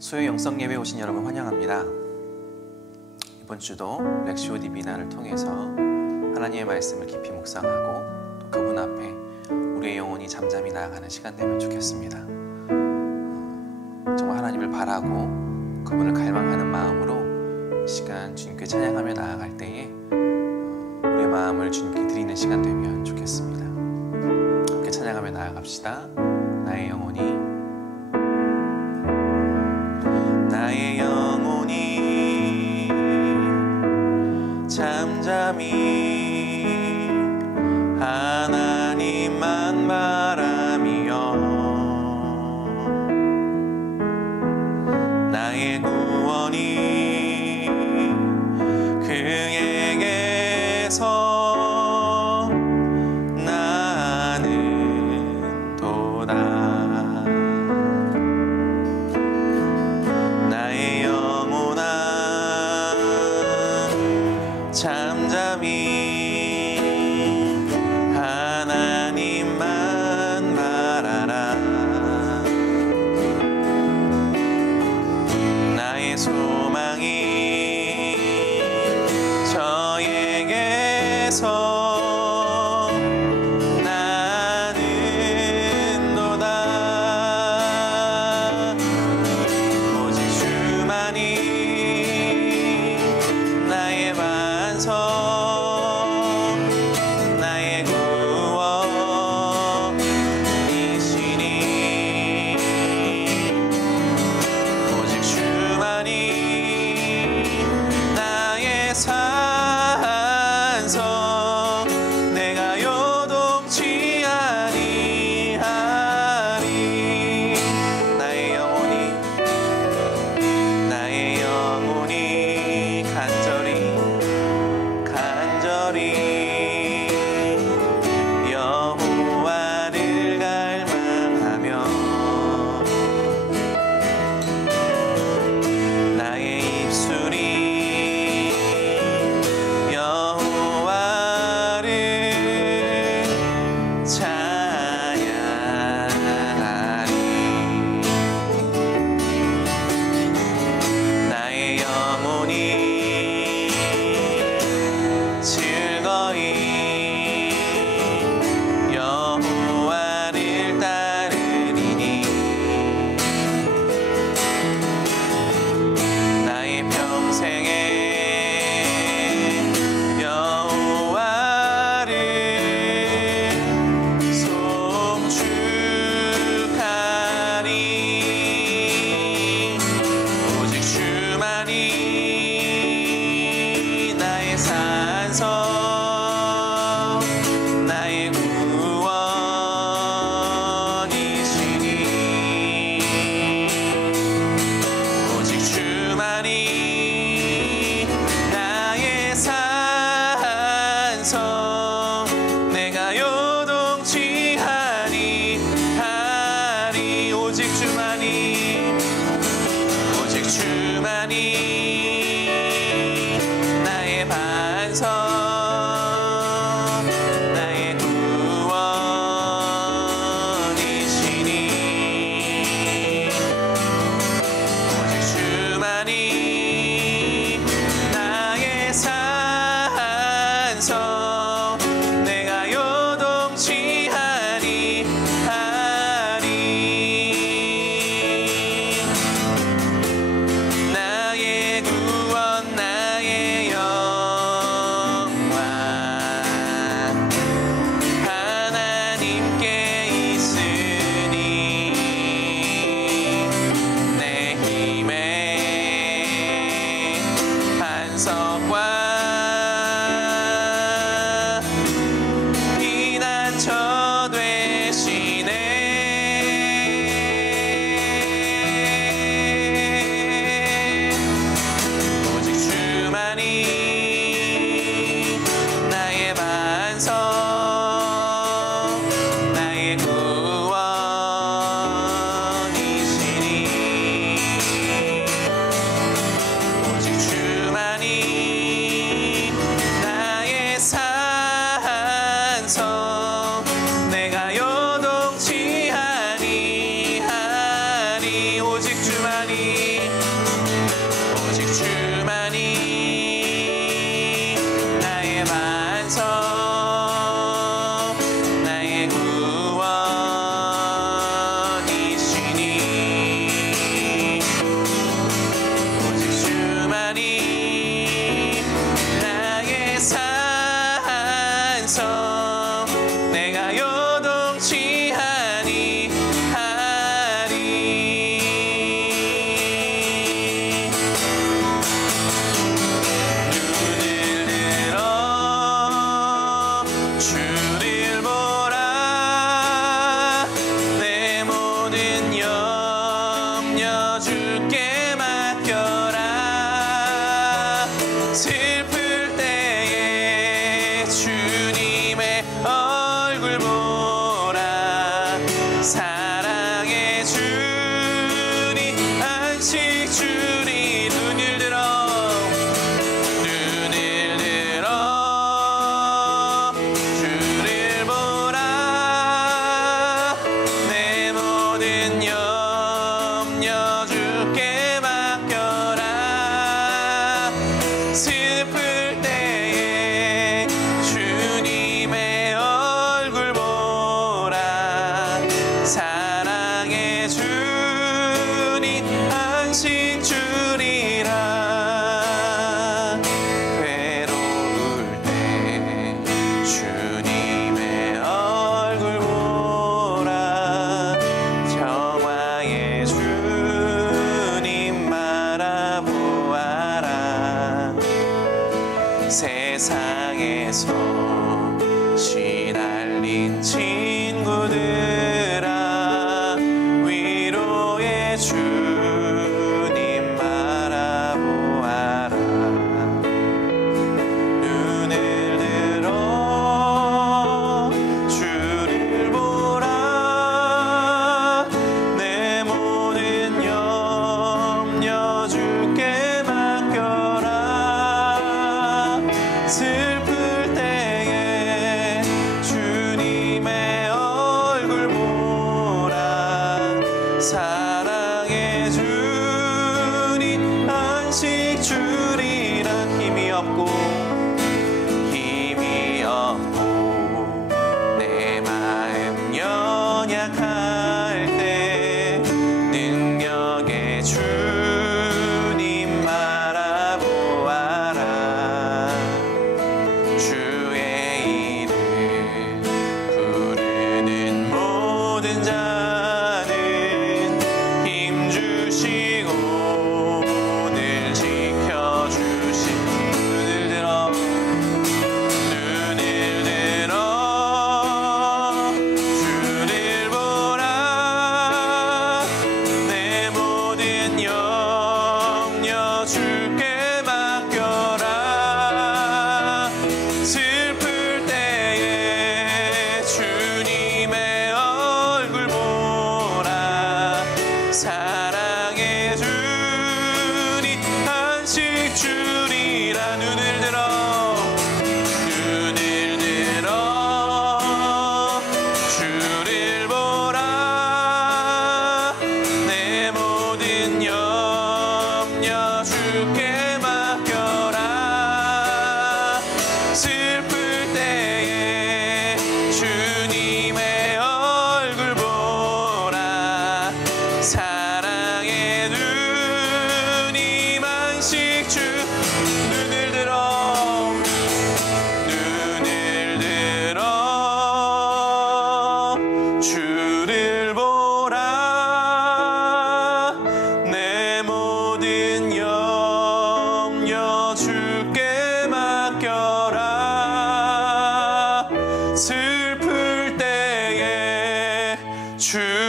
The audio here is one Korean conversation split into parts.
수요 영성 예배 오신 여러분 환영합니다. 이번 주도 렉시오 디비나를 통해서 하나님의 말씀을 깊이 묵상하고 또 그분 앞에 우리의 영혼이 잠잠히 나아가는 시간 되면 좋겠습니다. 정말 하나님을 바라고 그분을 갈망하는 마음으로 이 시간 주님께 찬양하며 나아갈 때에 우리의 마음을 주님께 드리는 시간 되면 좋겠습니다. 함께 찬양하며 나아갑시다. 나의 영혼이 잠잠히 하나님만 바라며 나의 구원이 그에게서 나는 도다. 나의 영혼아 잠잠히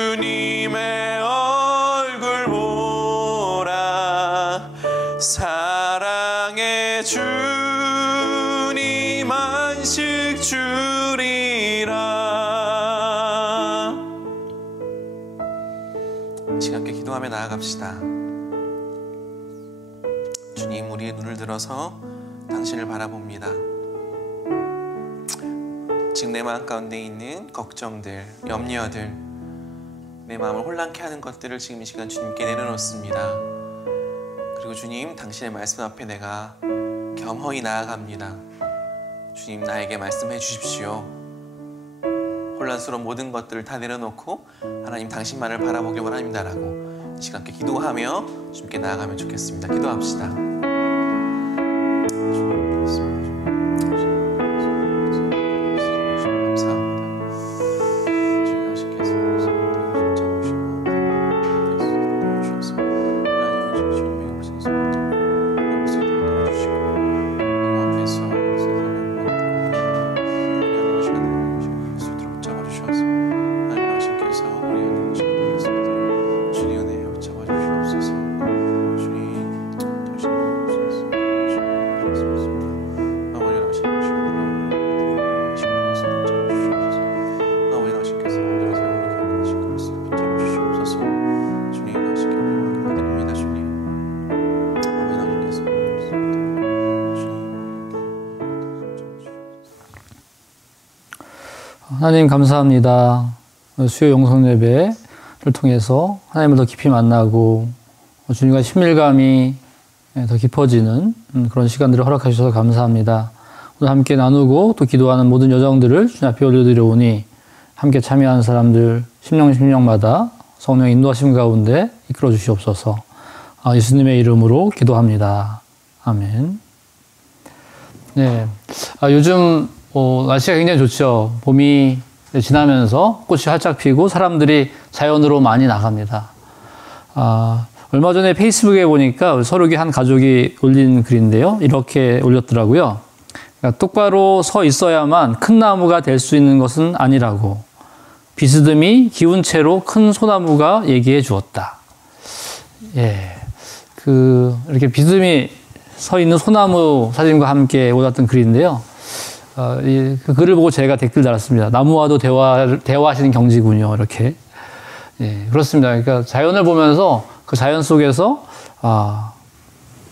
주님의 얼굴 보라 사랑의 주님 안식 주리라. 시간께 기도하며 나아갑시다. 주님, 우리의 눈을 들어서 당신을 바라봅니다. 지금 내 마음 가운데 있는 걱정들, 염려들, 내 마음을 혼란케 하는 것들을 지금 이 시간 주님께 내려놓습니다. 그리고 주님, 당신의 말씀 앞에 내가 겸허히 나아갑니다. 주님, 나에게 말씀해 주십시오. 혼란스러운 모든 것들을 다 내려놓고 하나님 당신만을 바라보길 원합니다라고 이 시간께 기도하며 주님께 나아가면 좋겠습니다. 기도합시다. 하나님 감사합니다. 수요 영성 예배를 통해서 하나님을 더 깊이 만나고 주님과 친밀감이 더 깊어지는 그런 시간들을 허락하셔서 감사합니다. 오늘 함께 나누고 또 기도하는 모든 여정들을 주님 앞에 올려드려오니 함께 참여하는 사람들 심령마다 성령의 인도하심 가운데 이끌어 주시옵소서. 예수님의 이름으로 기도합니다. 아멘. 네, 요즘 날씨가 굉장히 좋죠. 봄이 지나면서 꽃이 활짝 피고 사람들이 자연으로 많이 나갑니다. 얼마 전에 페이스북에 보니까 서울의 한 가족이 올린 글인데요. 이렇게 올렸더라고요. 그러니까 똑바로 서 있어야만 큰 나무가 될 수 있는 것은 아니라고 비스듬히 기운 채로 큰 소나무가 얘기해 주었다. 예, 이렇게 비스듬히 서 있는 소나무 사진과 함께 올랐던 글인데요. 그 글을 보고 제가 댓글 달았습니다. 나무와도 대화하시는 경지군요. 이렇게. 예, 그렇습니다. 그러니까 자연을 보면서 그 자연 속에서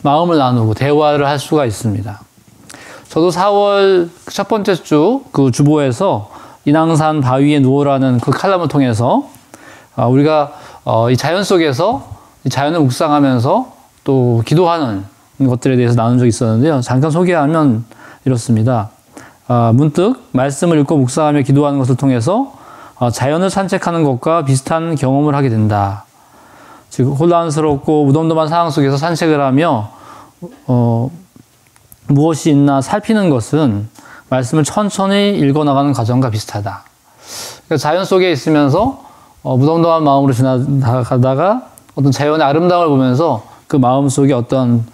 마음을 나누고 대화를 할 수가 있습니다. 저도 4월 첫 번째 주 그 주보에서 인왕산 바위에 누워라는 그 칼럼을 통해서 우리가 이 자연 속에서 이 자연을 묵상하면서 또 기도하는 것들에 대해서 나눈 적이 있었는데요. 잠깐 소개하면 이렇습니다. 문득 말씀을 읽고 묵상하며 기도하는 것을 통해서 자연을 산책하는 것과 비슷한 경험을 하게 된다. 즉 혼란스럽고 무덤덤한 상황 속에서 산책을 하며 무엇이 있나 살피는 것은 말씀을 천천히 읽어나가는 과정과 비슷하다. 그러니까 자연 속에 있으면서 무덤덤한 마음으로 지나가다가 어떤 자연의 아름다움을 보면서 그 마음 속에 어떤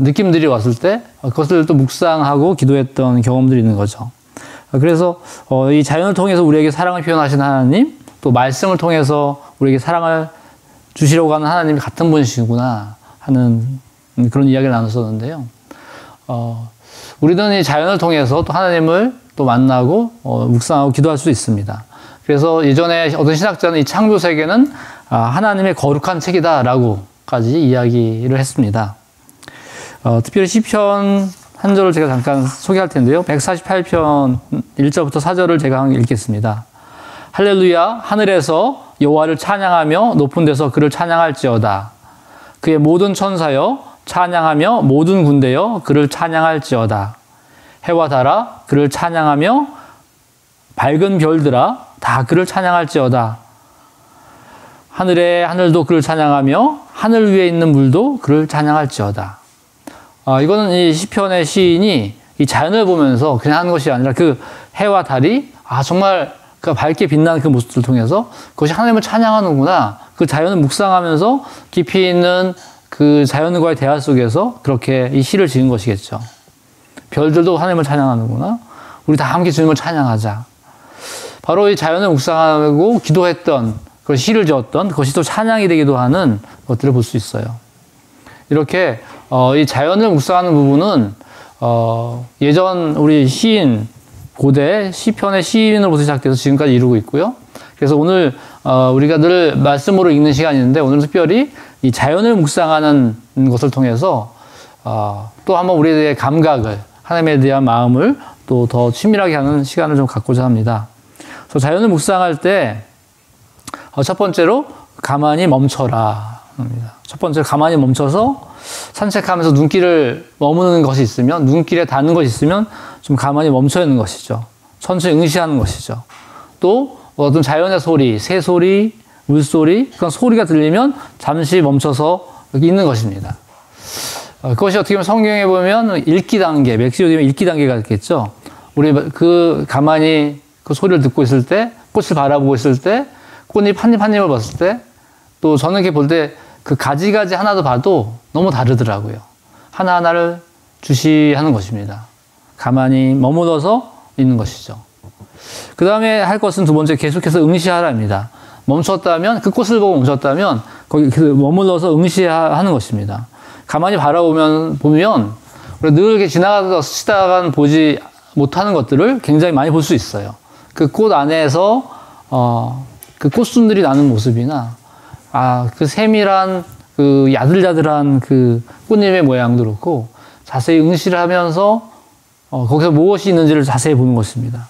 느낌들이 왔을 때 그것을 또 묵상하고 기도했던 경험들이 있는 거죠. 그래서 이 자연을 통해서 우리에게 사랑을 표현하신 하나님, 또 말씀을 통해서 우리에게 사랑을 주시려고 하는 하나님이 같은 분이시구나 하는 그런 이야기를 나눴었는데요. 우리는 이 자연을 통해서 또 하나님을 또 만나고 묵상하고 기도할 수 있습니다. 그래서 예전에 어떤 신학자는 이 창조 세계는 하나님의 거룩한 책이다라고까지 이야기를 했습니다. 특별히 시편 한 절을 제가 잠깐 소개할 텐데요. 148편 1절부터 4절을 제가 읽겠습니다. 할렐루야, 하늘에서 여호와를 찬양하며 높은 데서 그를 찬양할지어다. 그의 모든 천사여 찬양하며 모든 군대여 그를 찬양할지어다. 해와 달아 그를 찬양하며 밝은 별들아 다 그를 찬양할지어다. 하늘의 하늘도 그를 찬양하며 하늘 위에 있는 물도 그를 찬양할지어다. 이거는 이 시편의 시인이 이 자연을 보면서 그냥 하는 것이 아니라 그 해와 달이 정말 그 밝게 빛나는 그 모습들을 통해서 그것이 하나님을 찬양하는구나. 그 자연을 묵상하면서 깊이 있는 그 자연과의 대화 속에서 그렇게 이 시를 지은 것이겠죠. 별들도 하나님을 찬양하는구나. 우리 다 함께 주님을 찬양하자. 바로 이 자연을 묵상하고 기도했던 그 시를 지었던 그것이 또 찬양이 되기도 하는 것들을 볼 수 있어요. 이렇게 이 자연을 묵상하는 부분은 예전 우리 시인 고대 시편의 시인으로부터 시작돼서 지금까지 이루고 있고요. 그래서 오늘 우리가 늘 말씀으로 읽는 시간인데 오늘 특별히 이 자연을 묵상하는 것을 통해서 또 한번 우리에 대해 감각을 하나님에 대한 마음을 또 더 친밀하게 하는 시간을 좀 갖고자 합니다. 그래서 자연을 묵상할 때 첫 번째로 가만히 멈춰라 합니다. 첫 번째로 가만히 멈춰서 산책하면서 눈길을 머무는 것이 있으면 눈길에 닿는 것이 있으면 좀 가만히 멈춰 있는 것이죠. 천천히 응시하는 것이죠. 또 어떤 자연의 소리, 새소리, 물소리 그런 소리가 들리면 잠시 멈춰서 여기 있는 것입니다. 그것이 어떻게 보면 성경에 보면 읽기 단계, 맥시오 되면 읽기 단계가 있겠죠. 우리 그 가만히 그 소리를 듣고 있을 때, 꽃을 바라보고 있을 때, 꽃잎 한 입 한 입을 봤을 때, 또 저는 이렇게 볼 때 그 가지가지 하나도 봐도 너무 다르더라고요. 하나하나를 주시하는 것입니다. 가만히 머물러서 있는 것이죠. 그 다음에 할 것은 두 번째 계속해서 응시하라입니다. 멈췄다면, 그 꽃을 보고 멈췄다면, 거기 머물러서 응시하는 것입니다. 가만히 바라보면, 우리가 늘 이렇게 지나가다가 보지 못하는 것들을 굉장히 많이 볼 수 있어요. 그 꽃 안에서, 그 꽃순들이 나는 모습이나, 그 세밀한, 그 야들야들한 그 꽃잎의 모양도 그렇고, 자세히 응시를 하면서, 거기서 무엇이 있는지를 자세히 보는 것입니다.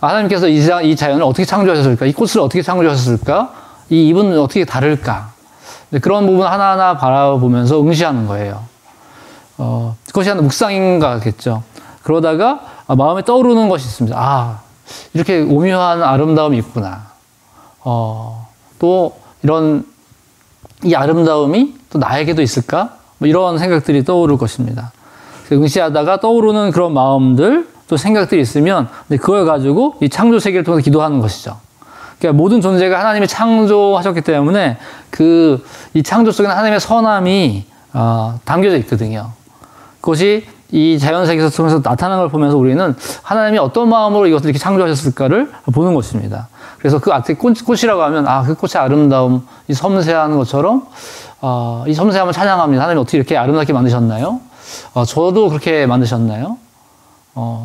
하나님께서 이 자연을 어떻게 창조하셨을까? 이 꽃을 어떻게 창조하셨을까? 이 잎은 어떻게 다를까? 그런 부분 하나하나 바라보면서 응시하는 거예요. 그것이 한 묵상인 것 같겠죠. 그러다가 마음에 떠오르는 것이 있습니다. 이렇게 오묘한 아름다움이 있구나. 또 이 아름다움이 또 나에게도 있을까? 뭐 이런 생각들이 떠오를 것입니다. 응시하다가 떠오르는 그런 마음들, 또 생각들이 있으면 그걸 가지고 이 창조 세계를 통해서 기도하는 것이죠. 그러니까 모든 존재가 하나님이 창조하셨기 때문에 이 창조 속에는 하나님의 선함이 담겨져 있거든요. 그것이 이 자연 세계에서 통해서 나타나는 걸 보면서 우리는 하나님이 어떤 마음으로 이것을 이렇게 창조하셨을까를 보는 것입니다. 그래서 그 앞에 꽃이라고 하면 그 꽃의 아름다움, 이 섬세한 것처럼 이 섬세함을 찬양합니다. 하나님 어떻게 이렇게 아름답게 만드셨나요? 저도 그렇게 만드셨나요?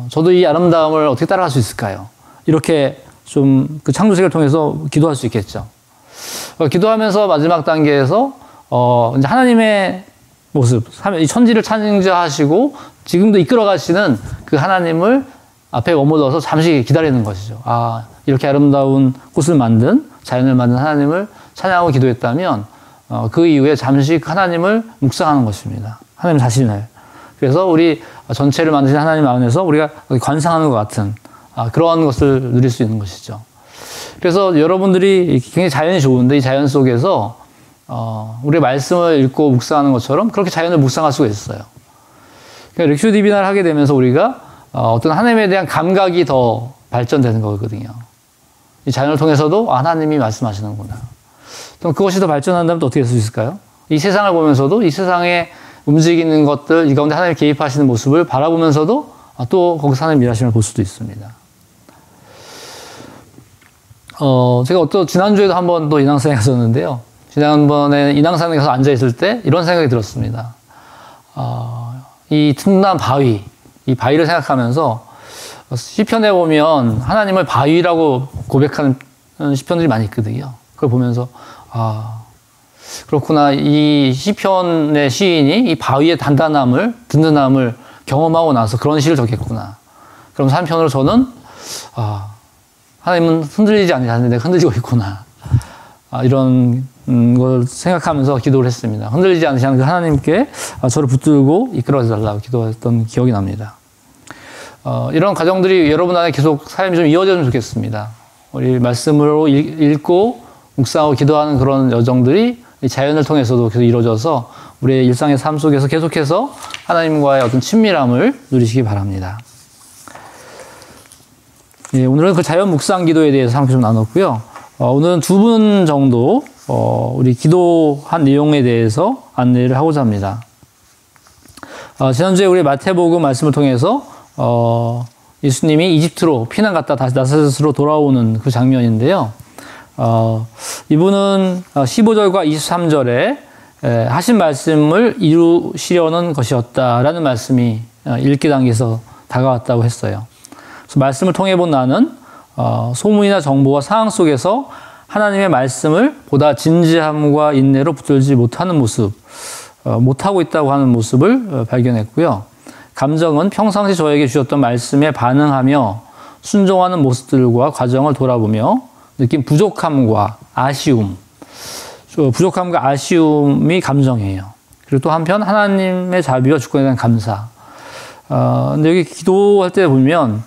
저도 이 아름다움을 어떻게 따라갈 수 있을까요? 이렇게 좀 그 창조 세계를 통해서 기도할 수 있겠죠. 기도하면서 마지막 단계에서 이제 하나님의 모습, 이 천지를 창조하시고 지금도 이끌어 가시는 그 하나님을 앞에 머물러서 잠시 기다리는 것이죠. 이렇게 아름다운 꽃을 만든, 자연을 만든 하나님을 찬양하고 기도했다면 그 이후에 잠시 하나님을 묵상하는 것입니다. 하나님 자신을. 그래서 우리 전체를 만드신 하나님 안에서 우리가 관상하는 것 같은 그런 것을 누릴 수 있는 것이죠. 그래서 여러분들이 굉장히 자연이 좋은데 이 자연 속에서 우리의 말씀을 읽고 묵상하는 것처럼 그렇게 자연을 묵상할 수가 있어요. 그러니까 렉슈 디비나를 하게 되면서 우리가 어떤 하나님에 대한 감각이 더 발전되는 거거든요. 이 자연을 통해서도 하나님이 말씀하시는구나. 그럼 그것이 더 발전한다면 또 어떻게 할 수 있을까요? 이 세상을 보면서도 이 세상에 움직이는 것들, 이 가운데 하나님이 개입하시는 모습을 바라보면서도 또 거기서 하나님 일하심을 볼 수도 있습니다. 제가 지난주에도 한 번 또 인왕산에 갔었는데요. 지난번에 인왕산에 가서 앉아있을 때 이런 생각이 들었습니다. 이 틈난 바위, 이 바위를 생각하면서 시편에 보면 하나님을 바위라고 고백하는 시편들이 많이 있거든요. 그걸 보면서 그렇구나. 이 시편의 시인이 이 바위의 단단함을, 든든함을 경험하고 나서 그런 시를 적겠구나. 그럼 한편으로 저는 하나님은 흔들리지 않는데 내가 흔들리고 있구나. 이런 걸 생각하면서 기도를 했습니다. 흔들리지 않으시는 그 하나님께 저를 붙들고 이끌어 달라고 기도했던 기억이 납니다. 이런 과정들이 여러분 안에 계속 삶이 좀 이어졌으면 좋겠습니다. 우리 말씀으로 읽고 묵상하고 기도하는 그런 여정들이 이 자연을 통해서도 계속 이루어져서 우리의 일상의 삶 속에서 계속해서 하나님과의 어떤 친밀함을 누리시기 바랍니다. 예, 오늘은 그 자연 묵상 기도에 대해서 함께 좀 나눴고요. 오늘은 두 분 정도 우리 기도한 내용에 대해서 안내를 하고자 합니다. 지난주에 우리 마태복음 말씀을 통해서 예수님이 이집트로 피난 갔다 다시 나사렛으로 돌아오는 그 장면인데요. 이분은 15절과 23절에 하신 말씀을 이루시려는 것이었다라는 말씀이 1기단계에서 다가왔다고 했어요. 그래서 말씀을 통해 본 나는 소문이나 정보와 상황 속에서 하나님의 말씀을 보다 진지함과 인내로 붙들지 못하는 모습, 못하고 있다고 하는 모습을 발견했고요. 감정은 평상시 저에게 주셨던 말씀에 반응하며 순종하는 모습들과 과정을 돌아보며 느낀 부족함과 아쉬움, 부족함과 아쉬움이 감정이에요. 그리고 또 한편 하나님의 자비와 주권에 대한 감사. 근데 여기 기도할 때 보면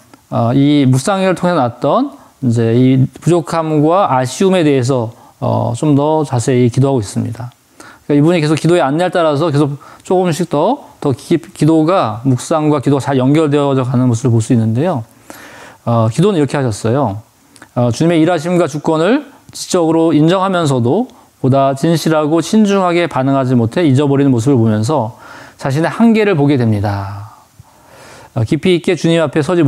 이 묵상회를 통해 났던 이제 이 부족함과 아쉬움에 대해서 좀 더 자세히 기도하고 있습니다. 그러니까 이분이 계속 기도의 안내에 따라서 계속 조금씩 더 기도가 묵상과 기도가 잘 연결되어져 가는 모습을 볼 수 있는데요. 기도는 이렇게 하셨어요. 주님의 일하심과 주권을 지적으로 인정하면서도 보다 진실하고 신중하게 반응하지 못해 잊어버리는 모습을 보면서 자신의 한계를 보게 됩니다. 깊이 있게 주님 앞에 서지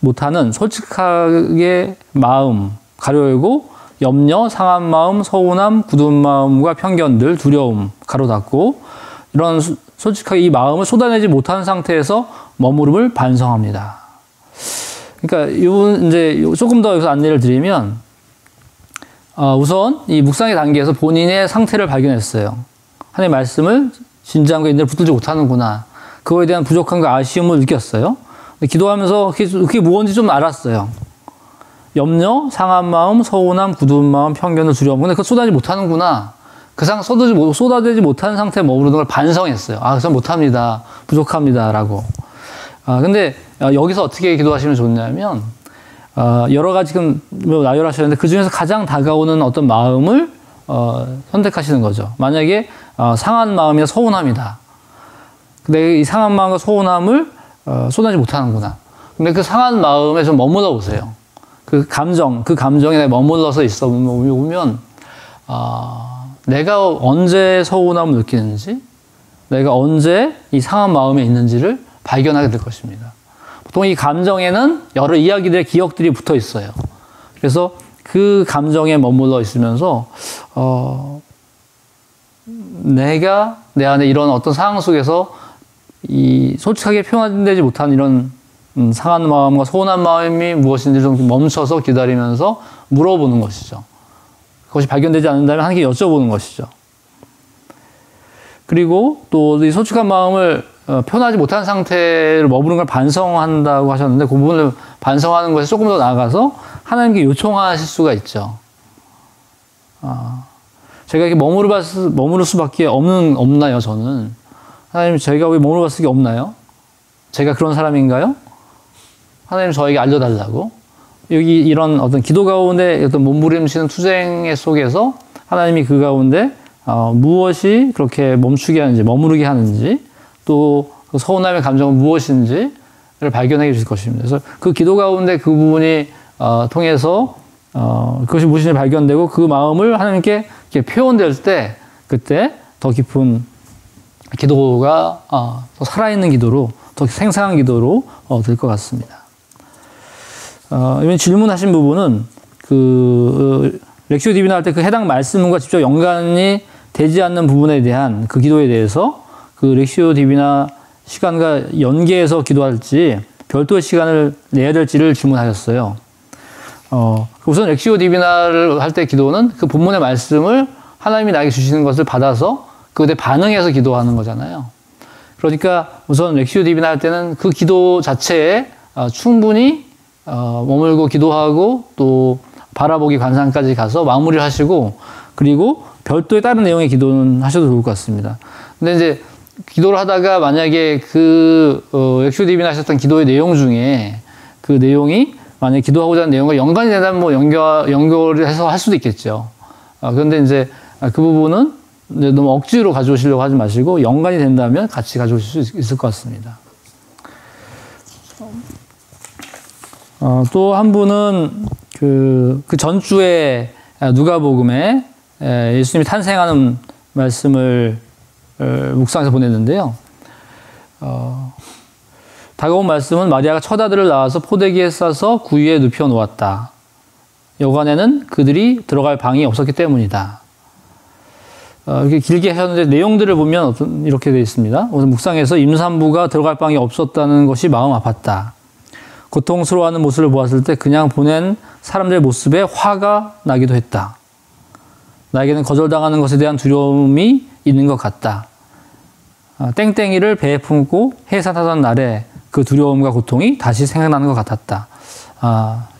못하는 솔직하게 마음 가로 열고 염려, 상한 마음, 서운함, 굳은 마음과 편견들, 두려움 가로 닫고 이런 솔직하게 이 마음을 쏟아내지 못하는 상태에서 머무름을 반성합니다. 그러니까 이분 이제 조금 더 여기서 안내를 드리면 우선 이 묵상의 단계에서 본인의 상태를 발견했어요. 하나님의 말씀을 진지함과 인내를 붙들지 못하는구나. 그거에 대한 부족함과 아쉬움을 느꼈어요. 기도하면서 그게 무엇인지 좀 알았어요. 염려, 상한 마음, 서운함, 굳은 마음, 편견을 두려움. 근데 그거 쏟아내지 못하는구나. 그 상황 쏟아내지 못하는 상태에 머무르는 걸 반성했어요. 그래서 못합니다. 부족합니다. 라고. 근데 여기서 어떻게 기도하시면 좋냐면 여러 가지 지금 나열하셨는데 그 중에서 가장 다가오는 어떤 마음을 선택하시는 거죠. 만약에 상한 마음이나 서운함이다. 근데 이 상한 마음과 서운함을 쏟아내지 못하는구나. 근데 그 상한 마음에 좀 머물러 보세요. 그 감정에 머물러서 있어 보면 내가 언제 서운함을 느끼는지, 내가 언제 이 상한 마음에 있는지를 발견하게 될 것입니다. 보통 이 감정에는 여러 이야기들의 기억들이 붙어 있어요. 그래서 그 감정에 머물러 있으면서 내가 내 안에 이런 어떤 상황 속에서 이 솔직하게 표현되지 못한 이런 상한 마음과 서운한 마음이 무엇인지 좀 멈춰서 기다리면서 물어보는 것이죠. 그것이 발견되지 않는다면 하나님께 여쭤보는 것이죠. 그리고 또 이 솔직한 마음을 표현하지 못한 상태를 머무는 걸 반성한다고 하셨는데 그 부분을 반성하는 것에 조금 더 나아가서 하나님께 요청하실 수가 있죠. 제가 이렇게 머무를 수밖에 없나요, 저는? 하나님, 저희가 왜 머무를 수밖에 없나요? 제가 그런 사람인가요? 하나님 저에게 알려달라고. 여기 이런 어떤 기도 가운데 어떤 몸부림치는 투쟁의 속에서 하나님이 그 가운데 무엇이 그렇게 멈추게 하는지, 머무르게 하는지, 또 그 서운함의 감정은 무엇인지를 발견해 주실 것입니다. 그래서 그 기도 가운데 그 부분이 통해서 그것이 무엇인지 발견되고 그 마음을 하나님께 이렇게 표현될 때 그때 더 깊은 기도가 더 살아있는 기도로 더 생생한 기도로 될 것 같습니다. 이번 질문하신 부분은 렉시오 디비나 할 때 그 해당 말씀과 직접 연관이 되지 않는 부분에 대한 그 기도에 대해서 그 렉시오 디비나 시간과 연계해서 기도할지 별도의 시간을 내야 될지를 질문하셨어요. 우선 렉시오 디비나를 할 때 기도는 그 본문의 말씀을 하나님이 나에게 주시는 것을 받아서 그에 반응해서 기도하는 거잖아요. 그러니까 우선 렉시오 디비나 할 때는 그 기도 자체에 충분히 머물고 기도하고 또 바라보기 관상까지 가서 마무리를 하시고 그리고 별도의 다른 내용의 기도는 하셔도 좋을 것 같습니다. 근데 이제 기도를 하다가 만약에 렉시오 디비나 하셨던 기도의 내용 중에 그 내용이 만약에 기도하고자 하는 내용과 연관이 되다면 뭐 연결을 해서 할 수도 있겠죠. 그런데 이제 그 부분은 이제 너무 억지로 가져오시려고 하지 마시고 연관이 된다면 같이 가져오실 수 있을 것 같습니다. 또 한 분은 그 전주에 누가복음에 예수님이 탄생하는 말씀을 묵상해서 보냈는데요. 다가온 말씀은 마리아가 첫 아들을 낳아서 포대기에 싸서 구유에 눕혀 놓았다. 여관에는 그들이 들어갈 방이 없었기 때문이다. 이렇게 길게 하셨는데 내용들을 보면 이렇게 되어 있습니다. 우선 묵상에서 임산부가 들어갈 방이 없었다는 것이 마음 아팠다. 고통스러워하는 모습을 보았을 때 그냥 보낸 사람들의 모습에 화가 나기도 했다. 나에게는 거절당하는 것에 대한 두려움이 있는 것 같다. 땡땡이를 배에 품고 해산하던 날에 그 두려움과 고통이 다시 생각나는 것 같았다.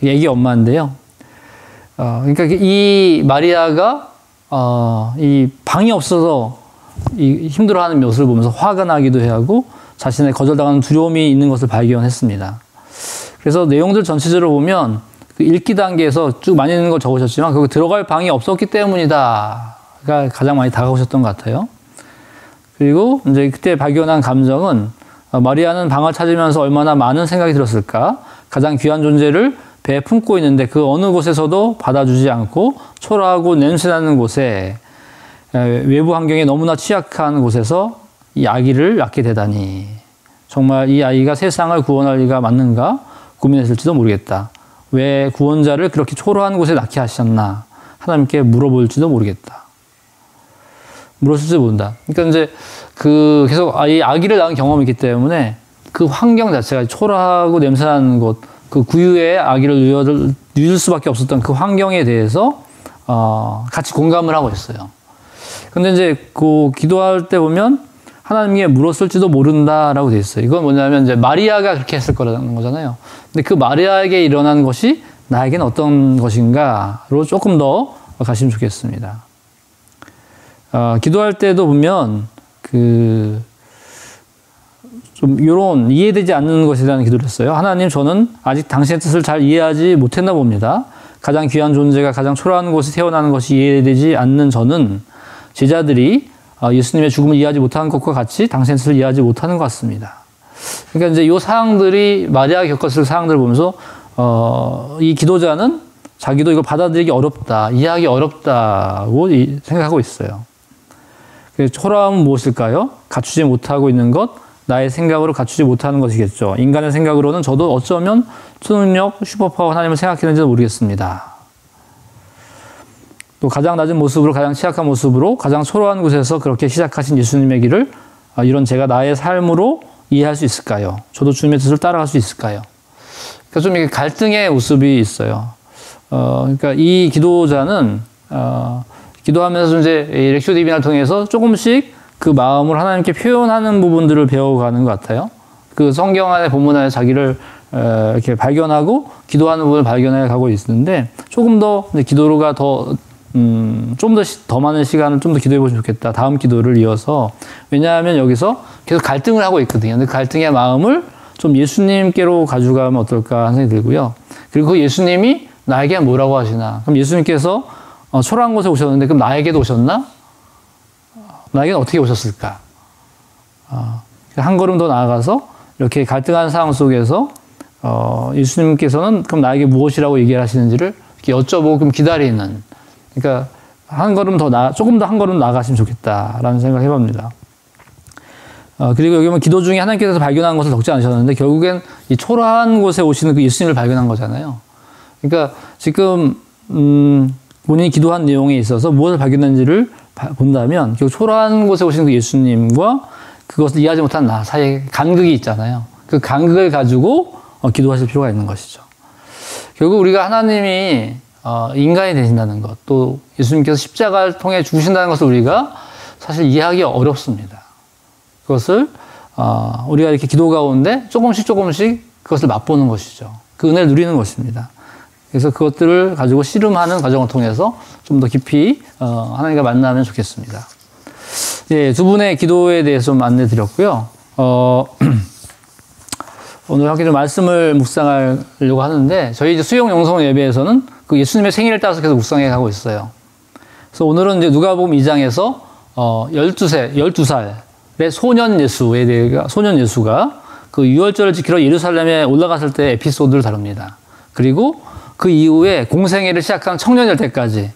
애기 엄마인데요. 그러니까 이 마리아가 이 방이 없어서 이 힘들어하는 모습을 보면서 화가 나기도 하고 자신의 거절당하는 두려움이 있는 것을 발견했습니다. 그래서 내용들 전체적으로 보면 그 읽기 단계에서 쭉 많이 있는 걸 적으셨지만 거기 들어갈 방이 없었기 때문이다가 가장 많이 다가오셨던 것 같아요. 그리고 이제 그때 발견한 감정은 마리아는 방을 찾으면서 얼마나 많은 생각이 들었을까? 가장 귀한 존재를 배에 품고 있는데 그 어느 곳에서도 받아주지 않고 초라하고 냄새나는 곳에 외부 환경에 너무나 취약한 곳에서 이 아기를 낳게 되다니 정말 이 아이가 세상을 구원할 리가 맞는가 고민했을지도 모르겠다. 왜 구원자를 그렇게 초라한 곳에 낳게 하셨나 하나님께 물어볼지도 모르겠다. 물었을지도 모른다. 그러니까 이제 계속 이 아기를 낳은 경험이 있기 때문에 그 환경 자체가 초라하고 냄새나는 곳, 그 구유에 아기를 누일 수밖에 없었던 그 환경에 대해서 같이 공감을 하고 있어요. 근데 이제 그 기도할 때 보면 하나님께 물었을지도 모른다라고 돼 있어요. 이건 뭐냐면 이제 마리아가 그렇게 했을 거라는 거잖아요. 근데 그 마리아에게 일어난 것이 나에게는 어떤 것인가로 조금 더 가시면 좋겠습니다. 기도할 때도 보면 좀 이런 이해되지 않는 것에 대한 기도를 했어요. 하나님, 저는 아직 당신의 뜻을 잘 이해하지 못했나 봅니다. 가장 귀한 존재가 가장 초라한 곳에 태어나는 것이 이해되지 않는 저는 제자들이 예수님의 죽음을 이해하지 못하는 것과 같이 당신의 뜻을 이해하지 못하는 것 같습니다. 그러니까 이제 이 사항들이 마리아가 겪었을 사항들을 보면서 이 기도자는 자기도 이걸 받아들이기 어렵다, 이해하기 어렵다고 생각하고 있어요. 초라함은 무엇일까요? 갖추지 못하고 있는 것, 나의 생각으로 갖추지 못하는 것이겠죠. 인간의 생각으로는 저도 어쩌면 초능력, 슈퍼파워 하나님을 생각했는지도 모르겠습니다. 또 가장 낮은 모습으로, 가장 취약한 모습으로, 가장 초라한 곳에서 그렇게 시작하신 예수님의 길을 이런 제가 나의 삶으로 이해할 수 있을까요? 저도 주님의 뜻을 따라갈 수 있을까요? 그러니까 좀 이게 갈등의 모습이 있어요. 그러니까 이 기도자는 기도하면서 이제 렉시오 디비나를 통해서 조금씩 그 마음을 하나님께 표현하는 부분들을 배워가는 것 같아요. 그 성경 안에 본문 안에 자기를 이렇게 발견하고 기도하는 부분을 발견해 가고 있는데 조금 더 기도가 좀 더 많은 시간을 좀 더 기도해 보시면 좋겠다. 다음 기도를 이어서. 왜냐하면 여기서 계속 갈등을 하고 있거든요. 근데 그 갈등의 마음을 좀 예수님께로 가져가면 어떨까 하는 생각이 들고요. 그리고 그 예수님이 나에게 뭐라고 하시나. 그럼 예수님께서 초라한 곳에 오셨는데 그럼 나에게도 오셨나? 나에게는 어떻게 오셨을까? 한 걸음 더 나아가서 이렇게 갈등한 상황 속에서 예수님께서는 그럼 나에게 무엇이라고 얘기를 하시는지를 이렇게 여쭤보고 그럼 기다리는. 그러니까 조금 더 한 걸음 나아가시면 좋겠다라는 생각을 해봅니다. 그리고 여기 보면 기도 중에 하나님께서 발견한 것을 적지 않으셨는데 결국엔 이 초라한 곳에 오시는 그 예수님을 발견한 거잖아요. 그러니까 지금 본인이 기도한 내용에 있어서 무엇을 발견했는지를 본다면 결국 초라한 곳에 오시는 그 예수님과 그것을 이해하지 못한 나 사이에 간극이 있잖아요. 그 간극을 가지고 기도하실 필요가 있는 것이죠. 결국 우리가 하나님이 인간이 되신다는 것, 또 예수님께서 십자가를 통해 죽으신다는 것을 우리가 사실 이해하기 어렵습니다. 그것을 우리가 이렇게 기도 가운데 조금씩 그것을 맛보는 것이죠. 그 은혜를 누리는 것입니다. 그래서 그것들을 가지고 씨름하는 과정을 통해서 좀 더 깊이 하나님과 만나면 좋겠습니다. 예, 두 분의 기도에 대해서 좀 안내 드렸고요. 오늘 함께 좀 말씀을 묵상하려고 하는데 저희 이제 수용 영성 예배에서는 그 예수님의 생일을 따라서 계속 묵상해 가고 있어요. 그래서 오늘은 이제 누가복음 2장에서 12살의 소년 예수가 그 유월절을 지키러 예루살렘에 올라갔을 때 에피소드를 다룹니다. 그리고 그 이후에 공생애를 시작한 청년이 될 때까지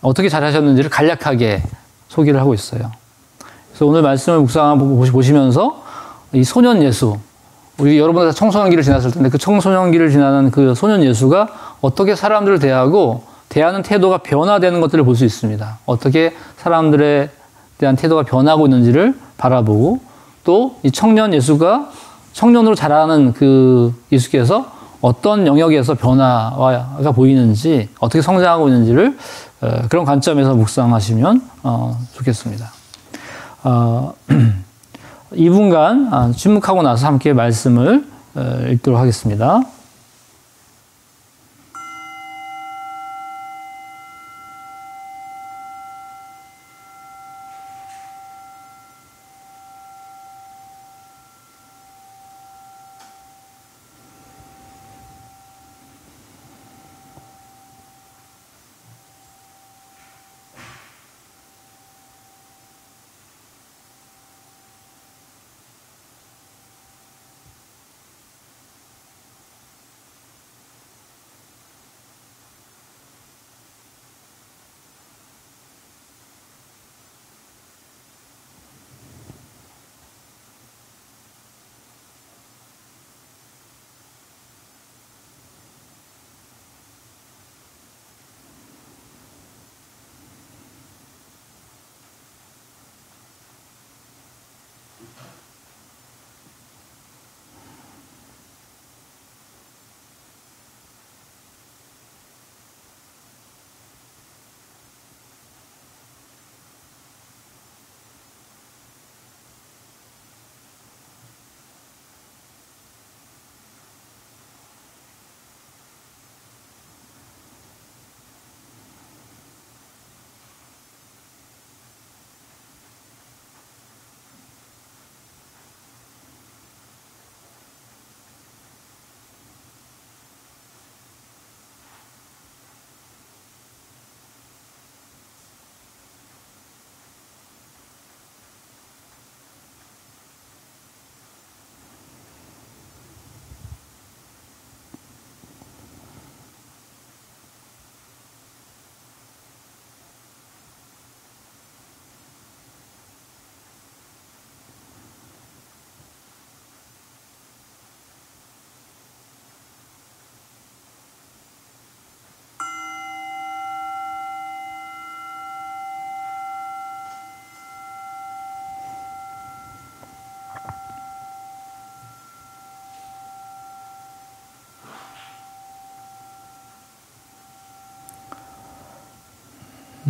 어떻게 잘하셨는지를 간략하게 소개를 하고 있어요. 그래서 오늘 말씀을 묵상하고 보시면서 이 소년 예수, 우리 여러분들 다 청소년기를 지났을 텐데 그 청소년기를 지나는 그 소년 예수가 어떻게 사람들을 대하는 태도가 변화되는 것들을 볼 수 있습니다. 어떻게 사람들에 대한 태도가 변하고 있는지를 바라보고 또 이 청년 예수가 청년으로 자라는 그 예수께서 어떤 영역에서 변화가 보이는지 어떻게 성장하고 있는지를 그런 관점에서 묵상하시면 좋겠습니다. 2분간 침묵하고 나서 함께 말씀을 읽도록 하겠습니다.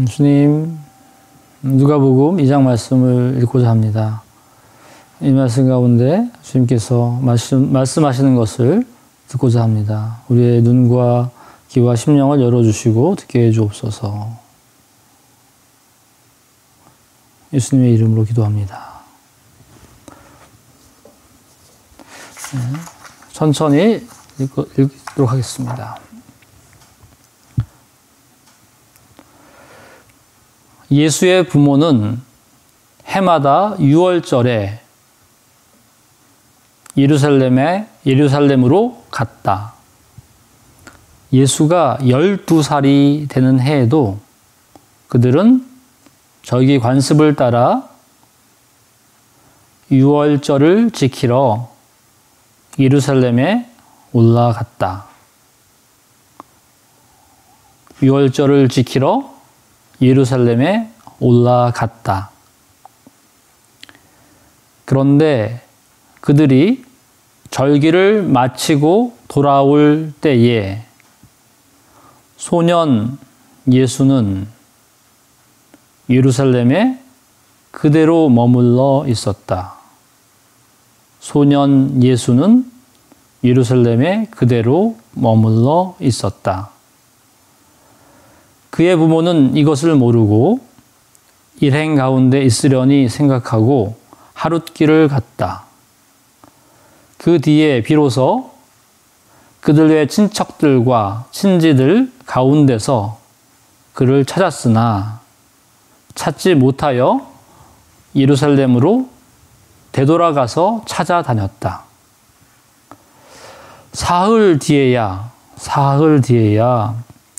주님, 누가복음 2장 말씀을 읽고자 합니다. 이 말씀 가운데 주님께서 말씀하시는 것을 듣고자 합니다. 우리의 눈과 귀와 심령을 열어주시고 듣게 해주옵소서. 예수님의 이름으로 기도합니다. 천천히 읽도록 하겠습니다. 예수의 부모는 해마다 6월절에 예루살렘으로 갔다. 예수가 12살이 되는 해에도 그들은 절기 관습을 따라 6월절을 지키러 예루살렘에 올라갔다. 6월절을 지키러 예루살렘에 올라갔다. 그런데 그들이 절기를 마치고 돌아올 때에 소년 예수는 예루살렘에 그대로 머물러 있었다. 소년 예수는 예루살렘에 그대로 머물러 있었다. 그의 부모는 이것을 모르고 일행 가운데 있으려니 생각하고 하룻길을 갔다. 그 뒤에 비로소 그들의 친척들과 친지들 가운데서 그를 찾았으나 찾지 못하여 예루살렘으로 되돌아가서 찾아다녔다. 사흘 뒤에야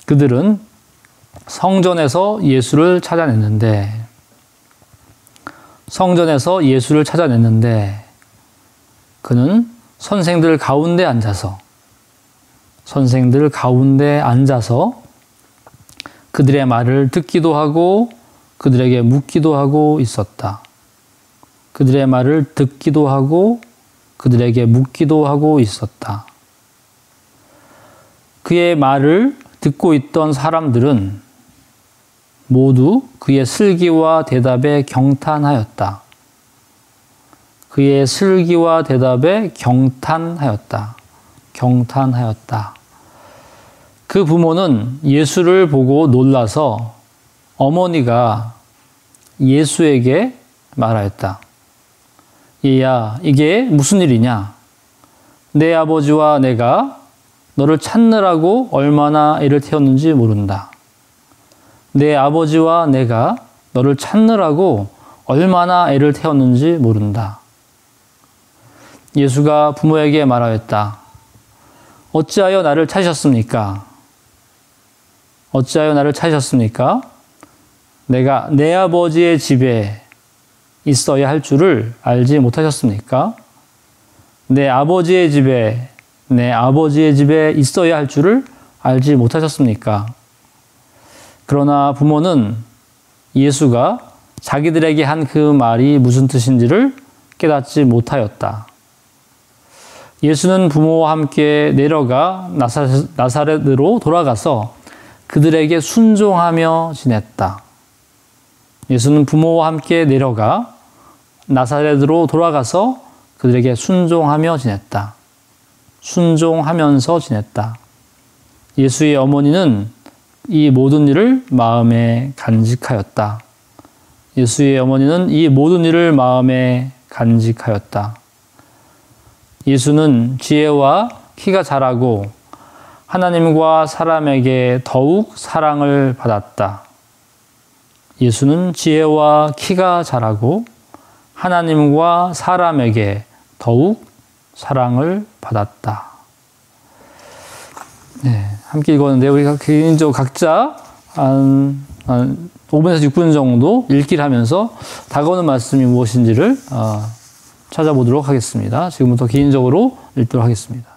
그들은 성전에서 예수를 찾아냈는데 그는 선생들 가운데 앉아서 그들의 말을 듣기도 하고 그들에게 묻기도 하고 있었다. 그들의 말을 듣기도 하고 그들에게 묻기도 하고 있었다. 그의 말을 듣고 있던 사람들은 모두 그의 슬기와 대답에 경탄하였다. 그의 슬기와 대답에 경탄하였다. 그 부모는 예수를 보고 놀라서 어머니가 예수에게 말하였다. 얘야, 이게 무슨 일이냐? 내 아버지와 내가 너를 찾느라고 얼마나 애를 태웠는지 모른다. 내 아버지와 내가 너를 찾느라고 얼마나 애를 태웠는지 모른다. 예수가 부모에게 말하였다. 어찌하여 나를 찾으셨습니까? 내가 내 아버지의 집에 있어야 할 줄을 알지 못하셨습니까? 내 아버지의 집에 있어야 할 줄을 알지 못하셨습니까? 그러나 부모는 예수가 자기들에게 한 그 말이 무슨 뜻인지를 깨닫지 못하였다. 예수는 부모와 함께 내려가 나사렛으로 돌아가서 그들에게 순종하며 지냈다. 예수는 부모와 함께 내려가 나사렛으로 돌아가서 그들에게 순종하며 지냈다. 순종하면서 지냈다. 예수의 어머니는 이 모든 일을 마음에 간직하였다. 예수의 어머니는 이 모든 일을 마음에 간직하였다. 예수는 지혜와 키가 자라고 하나님과 사람에게 더욱 사랑을 받았다. 예수는 지혜와 키가 자라고 하나님과 사람에게 더욱 사랑을 받았다. 네, 함께 읽었는데 우리가 개인적으로 각자 한 5분에서 6분 정도 읽기를 하면서 다가오는 말씀이 무엇인지를 찾아보도록 하겠습니다. 지금부터 개인적으로 읽도록 하겠습니다.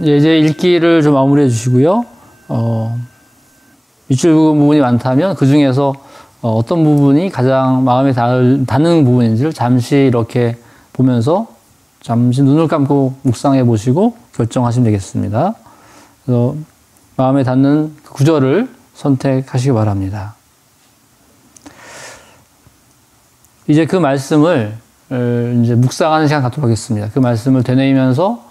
이제 읽기를 좀 마무리해 주시고요. 밑줄 긋은 부분이 많다면 그 중에서 어떤 부분이 가장 마음에 닿는 부분인지를 잠시 이렇게 보면서 잠시 눈을 감고 묵상해 보시고 결정하시면 되겠습니다. 그래서 마음에 닿는 구절을 선택하시기 바랍니다. 이제 그 말씀을 이제 묵상하는 시간 갖도록 하겠습니다. 그 말씀을 되뇌이면서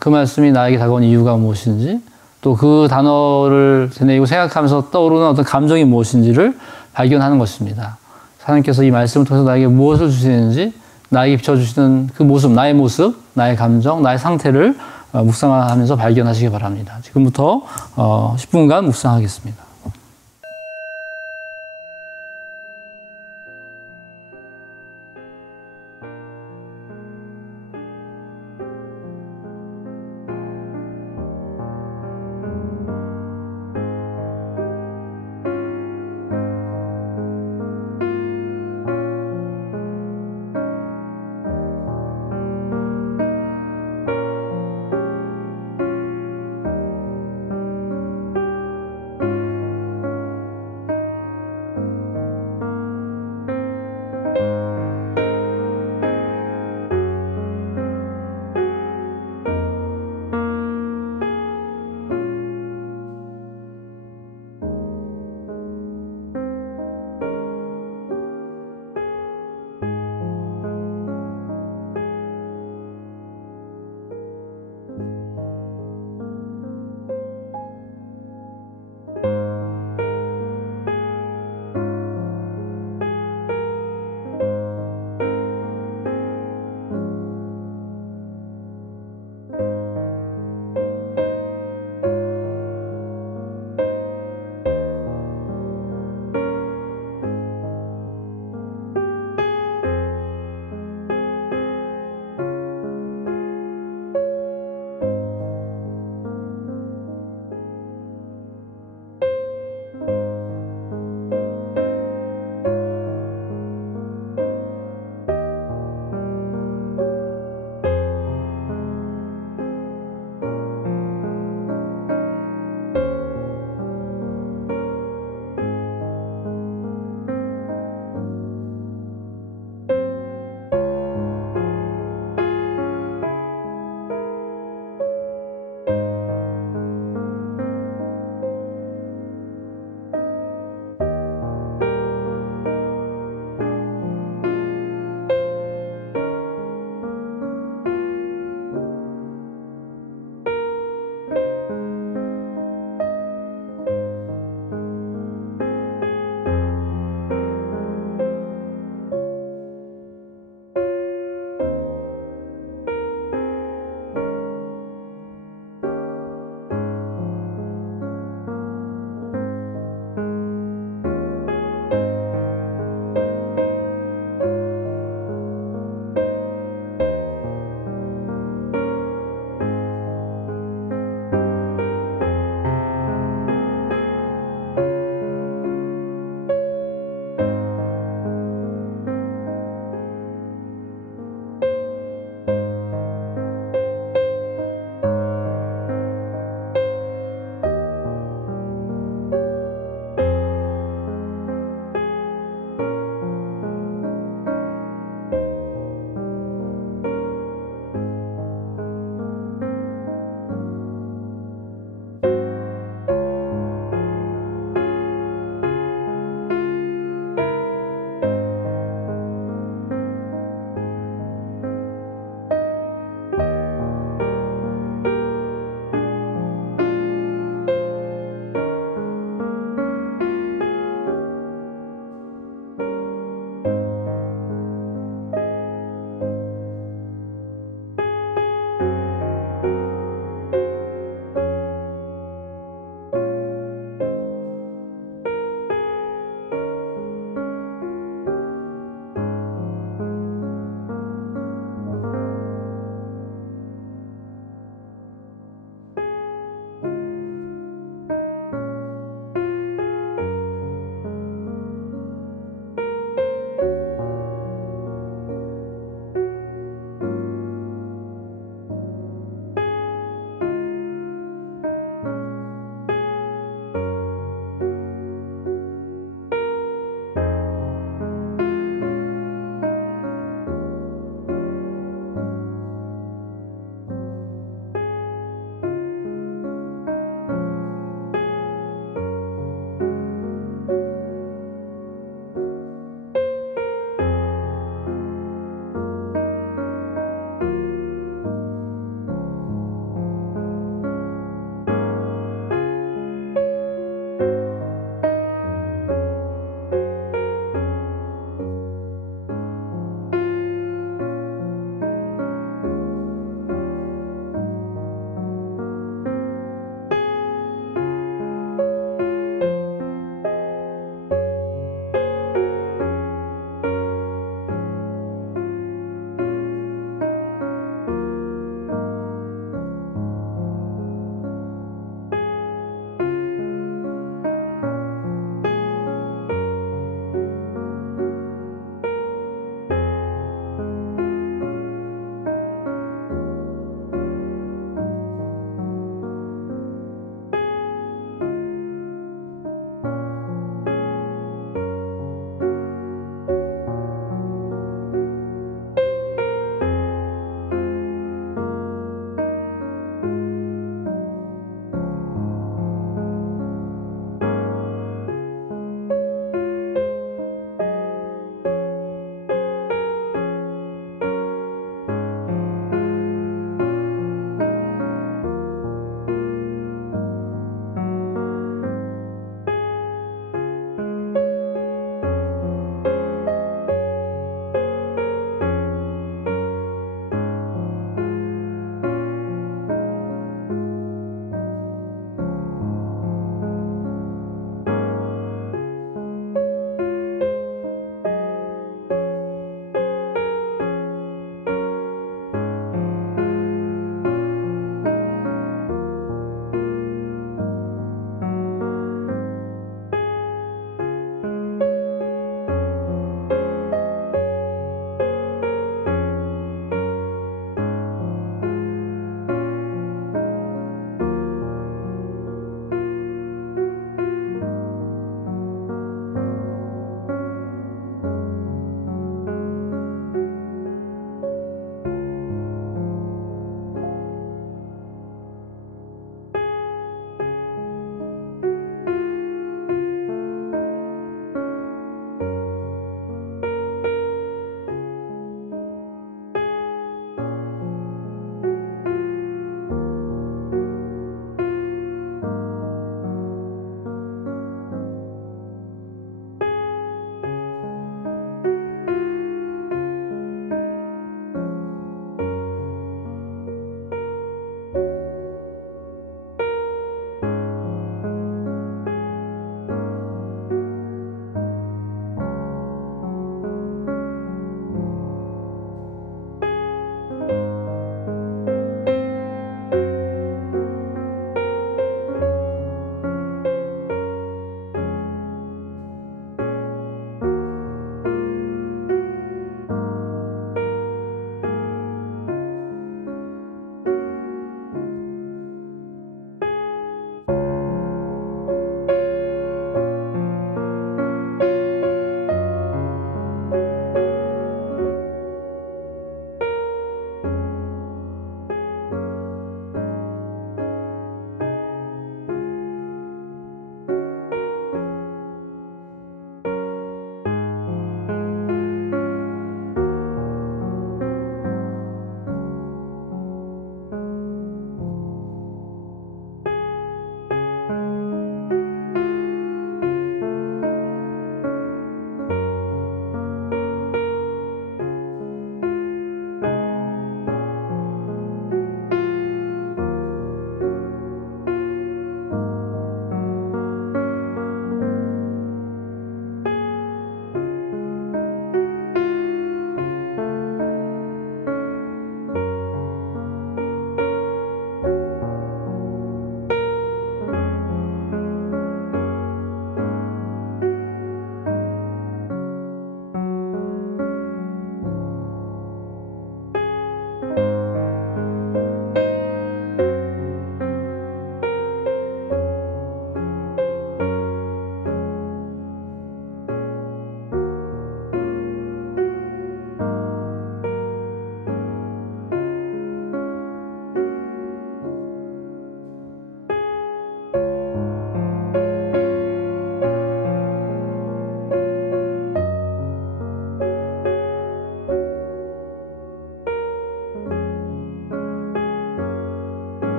그 말씀이 나에게 다가온 이유가 무엇인지, 또 그 단어를 되뇌이고 생각하면서 떠오르는 어떤 감정이 무엇인지를 발견하는 것입니다. 하나님께서 이 말씀을 통해서 나에게 무엇을 주시는지, 나에게 비춰주시는 그 모습, 나의 모습, 나의 감정, 나의 상태를 묵상하면서 발견하시기 바랍니다. 지금부터 10분간 묵상하겠습니다.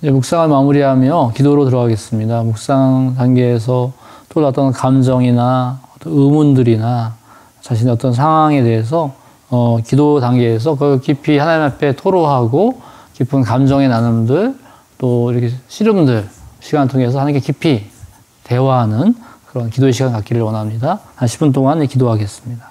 이제 묵상을 마무리하며 기도로 들어가겠습니다. 묵상 단계에서 또 어떤 감정이나 어떤 의문들이나 자신의 어떤 상황에 대해서 기도 단계에서 그 깊이 하나님 앞에 토로하고 깊은 감정의 나눔들 또 이렇게 씨름들 시간을 통해서 하나님께 깊이 대화하는 그런 기도의 시간 갖기를 원합니다. 한 10분 동안 기도하겠습니다.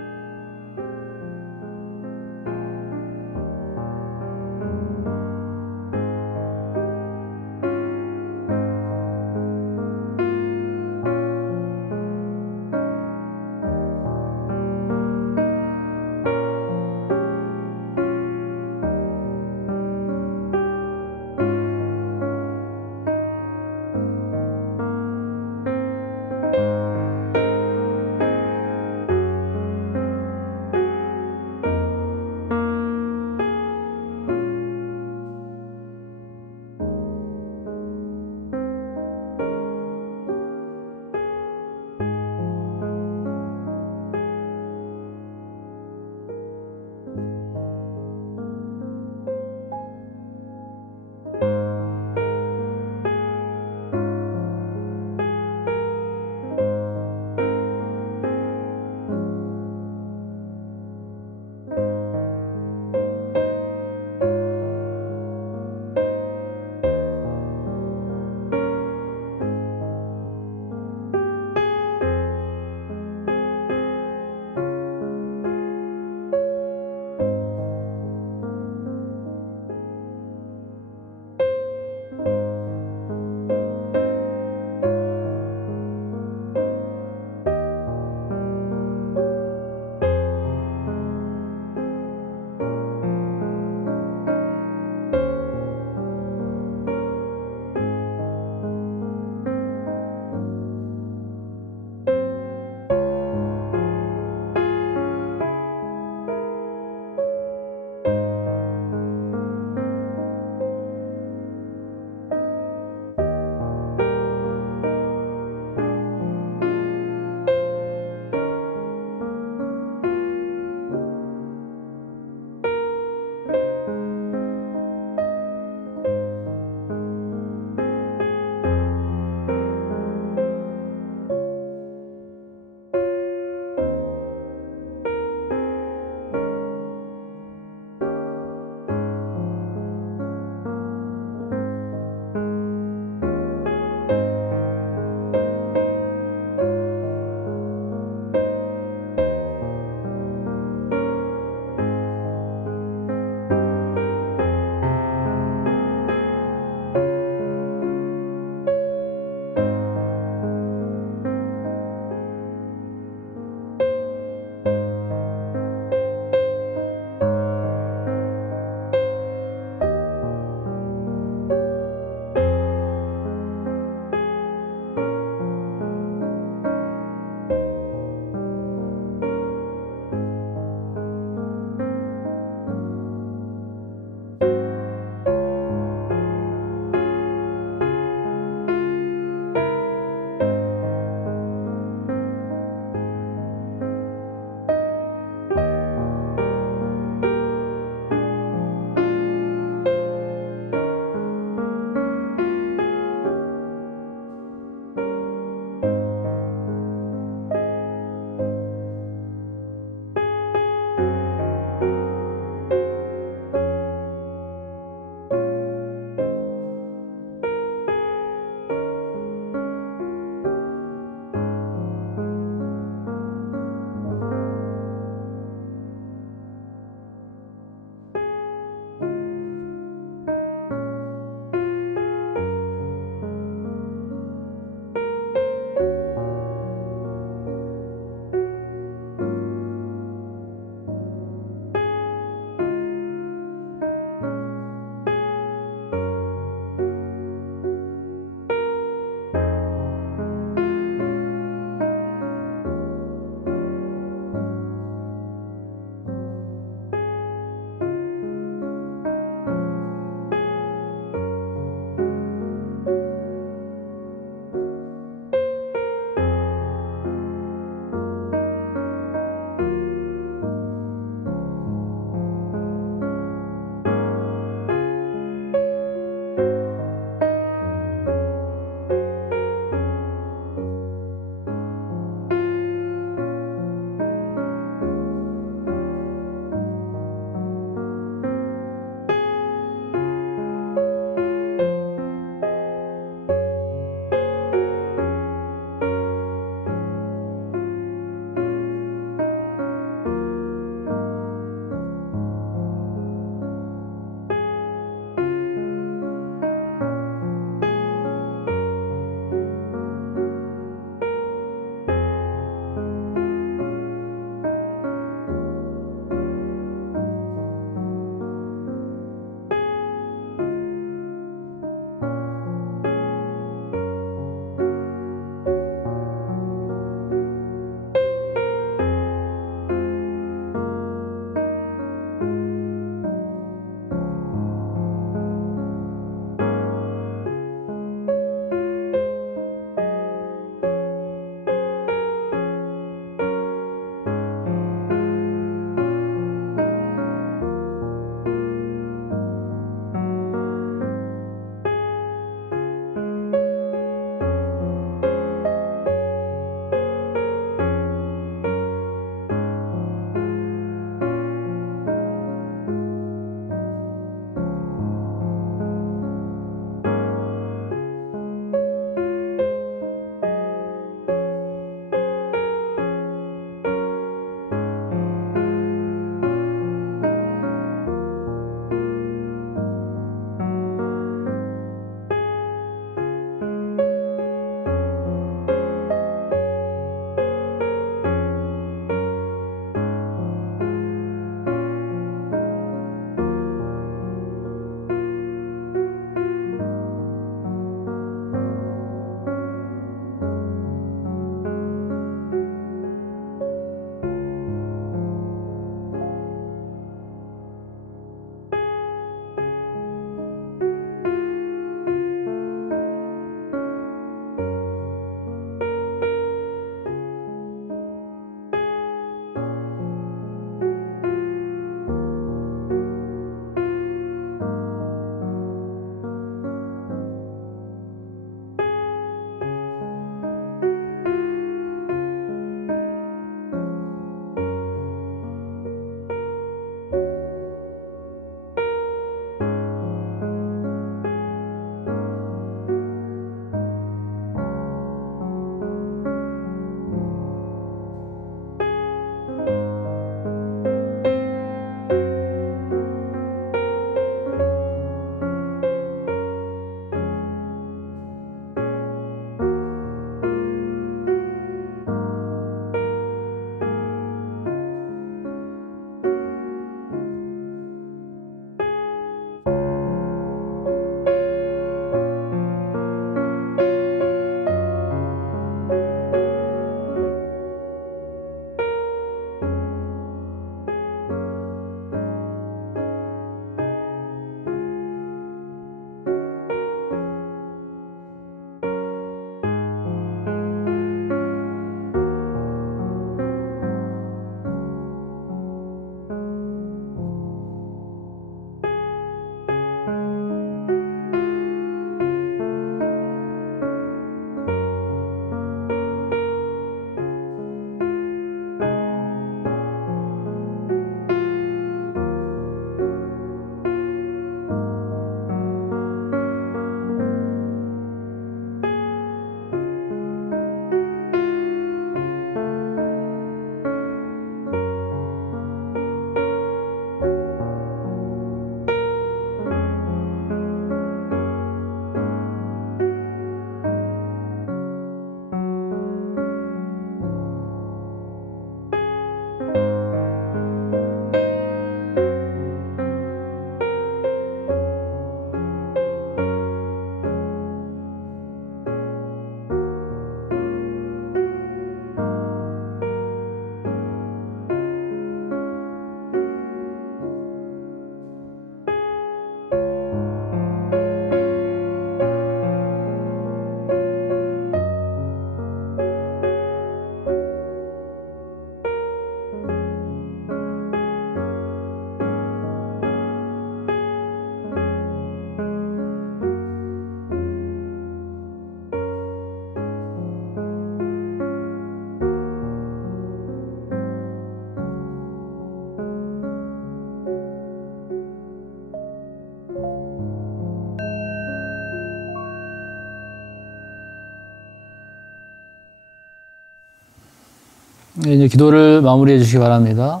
이제 기도를 마무리해 주시기 바랍니다.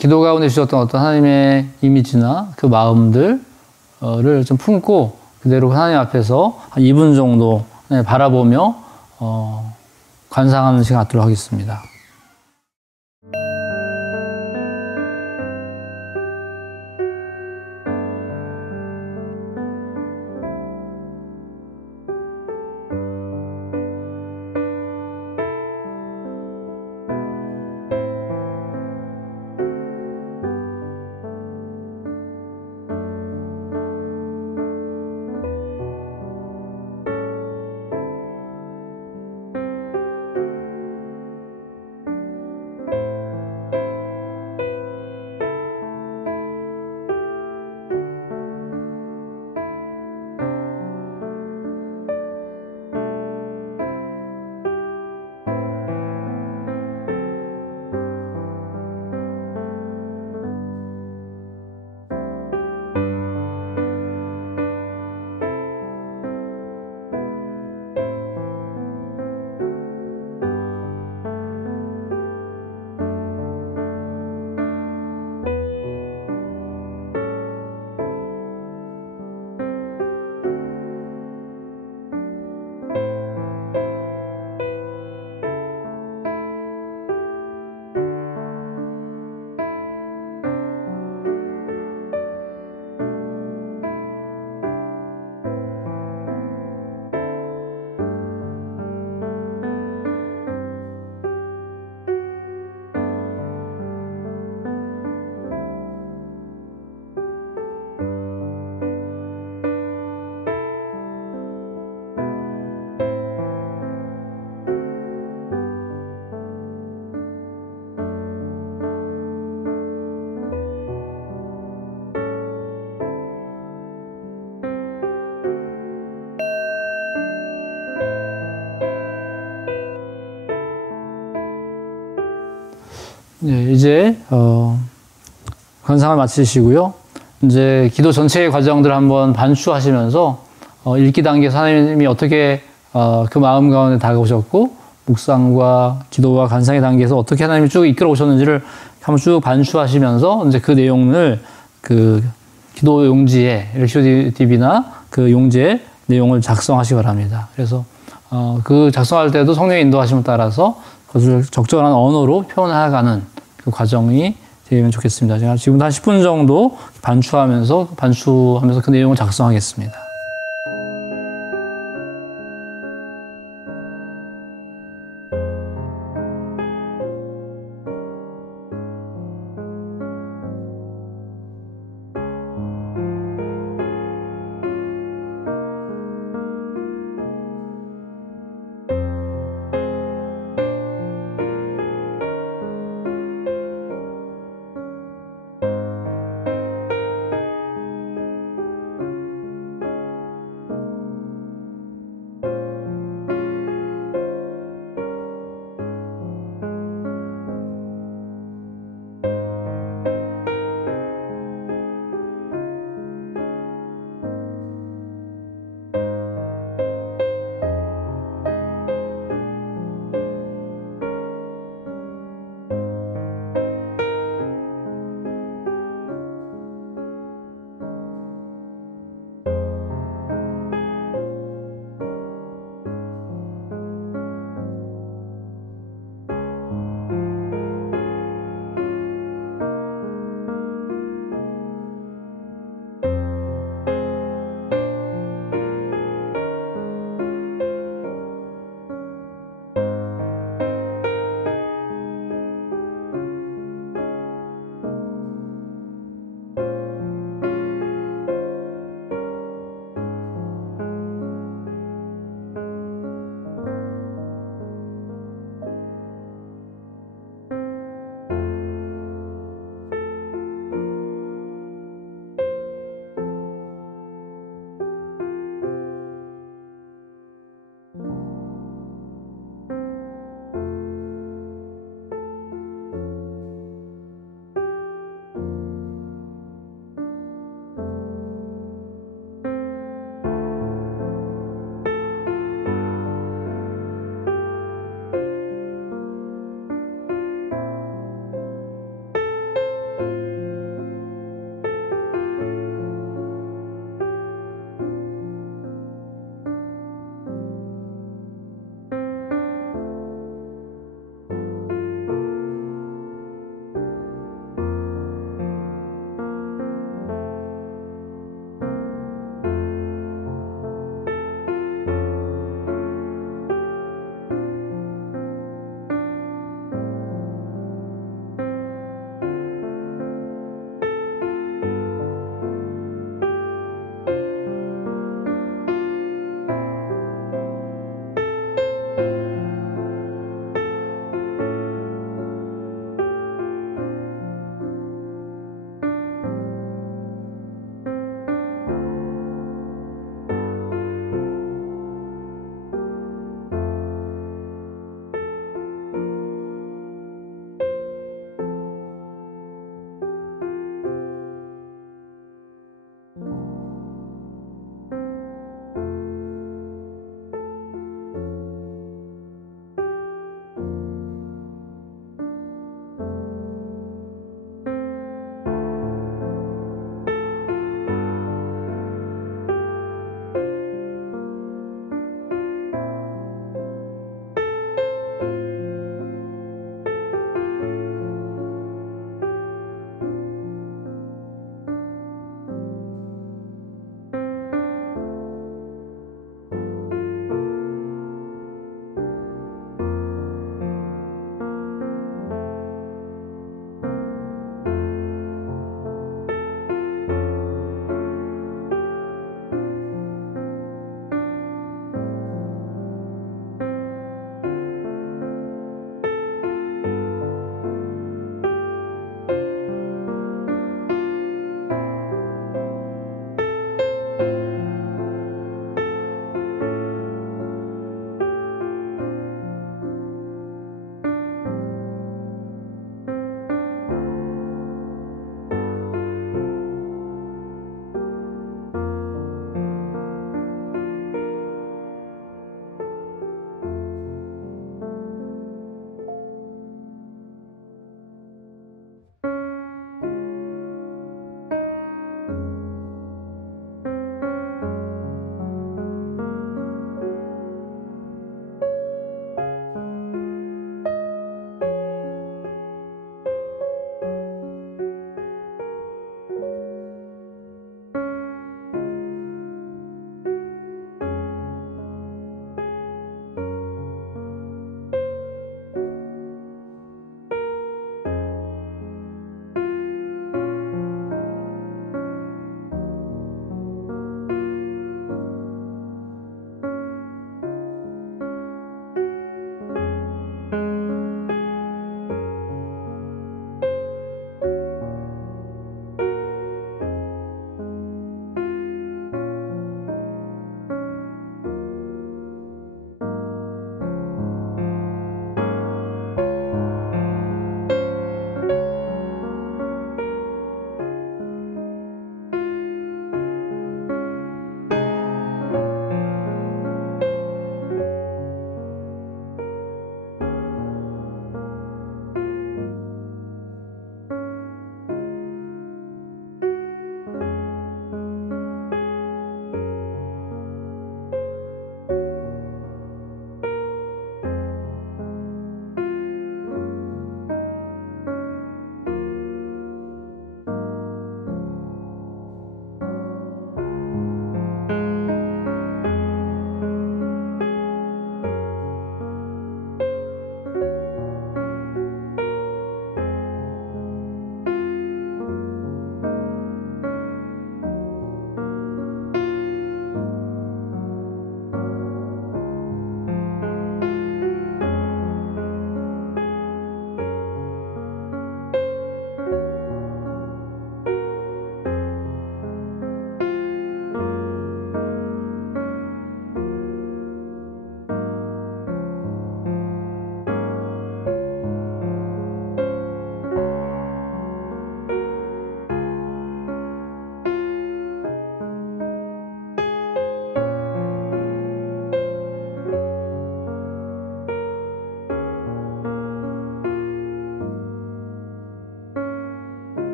기도 가운데 주셨던 어떤 하나님의 이미지나 그 마음들을 좀 품고 그대로 하나님 앞에서 한 2분 정도 바라보며 관상하는 시간 갖도록 하겠습니다. 네, 이제 관상을 마치시고요. 이제 기도 전체의 과정들을 한번 반추하시면서 읽기 단계에서 하나님이 어떻게 그 마음 가운데 다가오셨고 묵상과 기도와 관상의 단계에서 어떻게 하나님이 쭉 이끌어 오셨는지를 한번 쭉 반추하시면서 이제 그 내용을 그 기도 용지에 LCODB나 그 용지에 내용을 작성하시기 바랍니다. 그래서 그 작성할 때도 성령의 인도하심을 따라서 그것을 적절한 언어로 표현해가는 그 과정이 되면 좋겠습니다. 제가 지금부터 한 10분 정도 반추하면서 그 내용을 작성하겠습니다.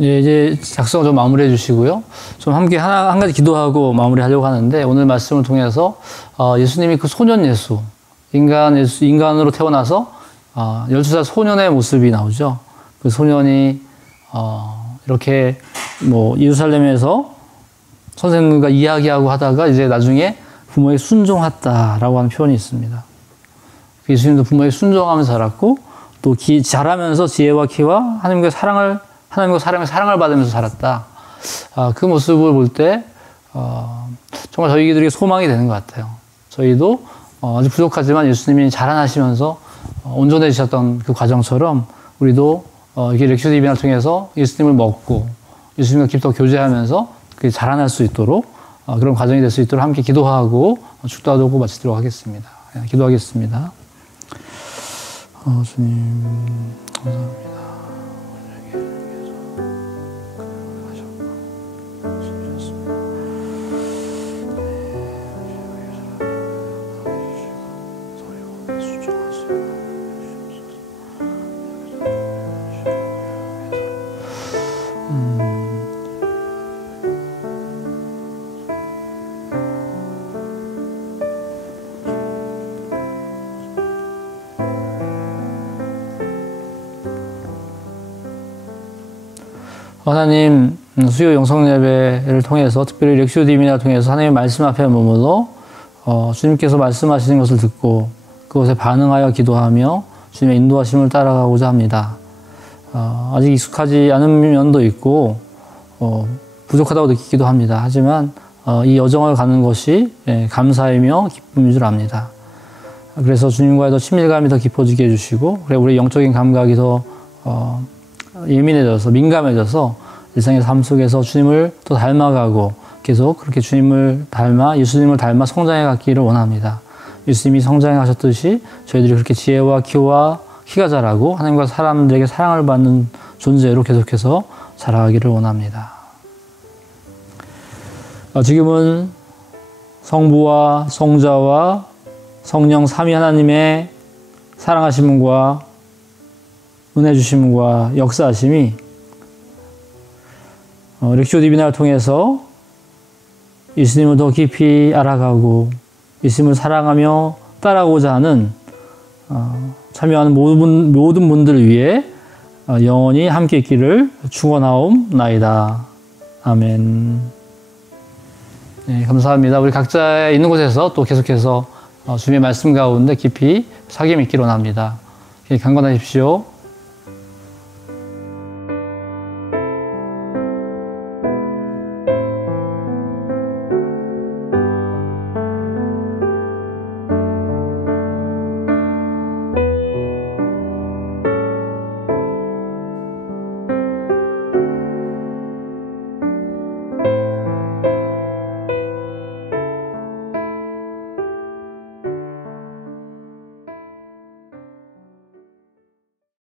예, 이제 작성을 좀 마무리해 주시고요. 좀 함께 한 가지 기도하고 마무리하려고 하는데, 오늘 말씀을 통해서 예수님이 그 소년 예수, 인간으로 태어나서 12살 소년의 모습이 나오죠. 그 소년이 이렇게 뭐 예루살렘에서 선생님과 이야기하고 하다가 이제 나중에 부모에게 순종했다라고 하는 표현이 있습니다. 예수님도 부모에게 순종하면서 자랐고, 또 자라면서 지혜와 키와 하나님과 사람의 사랑을 받으면서 살았다. 그 모습을 볼 때 정말 저희들에게 소망이 되는 것 같아요. 저희도 아주 부족하지만 예수님이 자라나시면서 온전해지셨던 그 과정처럼 우리도 이렇게 렉슈 디비나를 통해서 예수님을 먹고 예수님과 깊이 교제하면서 그게 자라날 수 있도록 그런 과정이 될 수 있도록 함께 기도하고 축도하고 마치도록 하겠습니다. 기도하겠습니다. 주님 감사합니다. 하나님, 수요 영성 예배를 통해서, 특별히 렉슈 디비나를 통해서 하나님의 말씀 앞에 머물러 주님께서 말씀하시는 것을 듣고 그것에 반응하여 기도하며 주님의 인도하심을 따라가고자 합니다. 아직 익숙하지 않은 면도 있고 부족하다고 느끼기도 합니다. 하지만 이 여정을 가는 것이 감사이며 기쁨인 줄 압니다. 그래서 주님과의 더 친밀감이 더 깊어지게 해주시고, 그래 우리 영적인 감각이 더 예민해져서 민감해져서 일상의 삶 속에서 주님을 또 닮아가고 계속 그렇게 예수님을 닮아 성장해 갔기를 원합니다. 예수님이 성장해 가셨듯이 저희들이 그렇게 지혜와 키가 자라고 하나님과 사람들에게 사랑을 받는 존재로 계속해서 자라가기를 원합니다. 지금은 성부와 성자와 성령 삼위 하나님의 사랑하심과 은혜 주심과 역사하심이 렉슈 디비나를 통해서 예수님을 더 깊이 알아가고 예수님을 사랑하며 따라가고자 하는 참여하는 모든 분들을 위해 영원히 함께 있기를 축원하옵나이다. 아멘. 네, 감사합니다. 우리 각자 있는 곳에서 또 계속해서 주님의 말씀 가운데 깊이 사귐 있기를 원합니다. 강건하십시오.